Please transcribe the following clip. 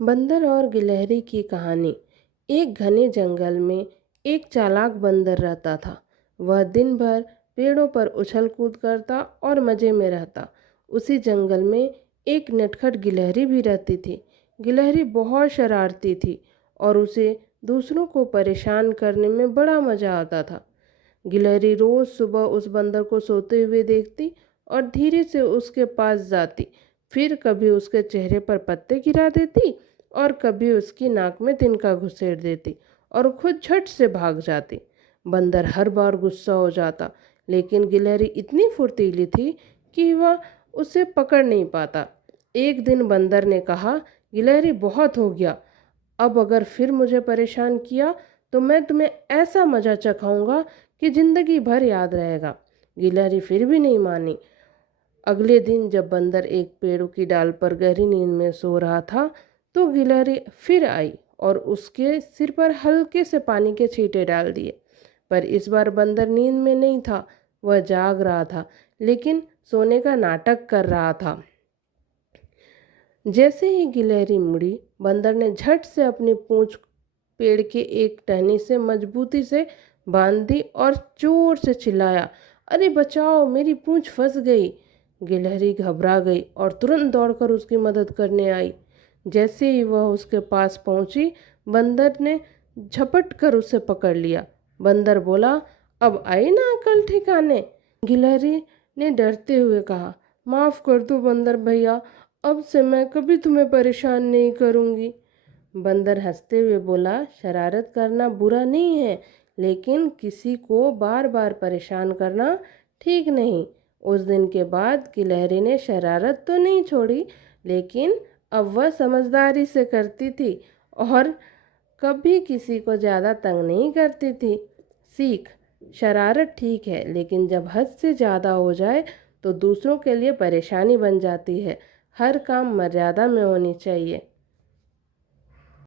बंदर और गिलहरी की कहानी। एक घने जंगल में एक चालाक बंदर रहता था। वह दिन भर पेड़ों पर उछल कूद करता और मज़े में रहता। उसी जंगल में एक नटखट गिलहरी भी रहती थी। गिलहरी बहुत शरारती थी और उसे दूसरों को परेशान करने में बड़ा मज़ा आता था। गिलहरी रोज़ सुबह उस बंदर को सोते हुए देखती और धीरे से उसके पास जाती। फिर कभी उसके चेहरे पर पत्ते गिरा देती और कभी उसकी नाक में तिनका घुसेड़ देती और खुद झट से भाग जाती। बंदर हर बार गुस्सा हो जाता, लेकिन गिलहरी इतनी फुर्तीली थी कि वह उसे पकड़ नहीं पाता। एक दिन बंदर ने कहा, गिलहरी बहुत हो गया, अब अगर फिर मुझे परेशान किया तो मैं तुम्हें ऐसा मज़ा चखाऊंगा कि ज़िंदगी भर याद रहेगा। गिलहरी फिर भी नहीं मानी। अगले दिन जब बंदर एक पेड़ की डाल पर गहरी नींद में सो रहा था, तो गिलहरी फिर आई और उसके सिर पर हल्के से पानी के छींटे डाल दिए। पर इस बार बंदर नींद में नहीं था, वह जाग रहा था, लेकिन सोने का नाटक कर रहा था। जैसे ही गिलहरी मुड़ी, बंदर ने झट से अपनी पूंछ पेड़ के एक टहनी से मजबूती से बांध दी और जोर से चिल्लाया, अरे बचाओ, मेरी पूंछ फंस गई। गिलहरी घबरा गई और तुरंत दौड़कर उसकी मदद करने आई। जैसे ही वह उसके पास पहुंची, बंदर ने झपट कर उसे पकड़ लिया। बंदर बोला, अब आई ना अकल ठिकाने। गिलहरी ने डरते हुए कहा, माफ़ कर दो बंदर भैया, अब से मैं कभी तुम्हें परेशान नहीं करूंगी। बंदर हंसते हुए बोला, शरारत करना बुरा नहीं है, लेकिन किसी को बार बार परेशान करना ठीक नहीं। उस दिन के बाद गिलहरी ने शरारत तो नहीं छोड़ी, लेकिन अब वह समझदारी से करती थी और कभी किसी को ज़्यादा तंग नहीं करती थी। सीख, शरारत ठीक है, लेकिन जब हद से ज़्यादा हो जाए तो दूसरों के लिए परेशानी बन जाती है। हर काम मर्यादा में होनी चाहिए।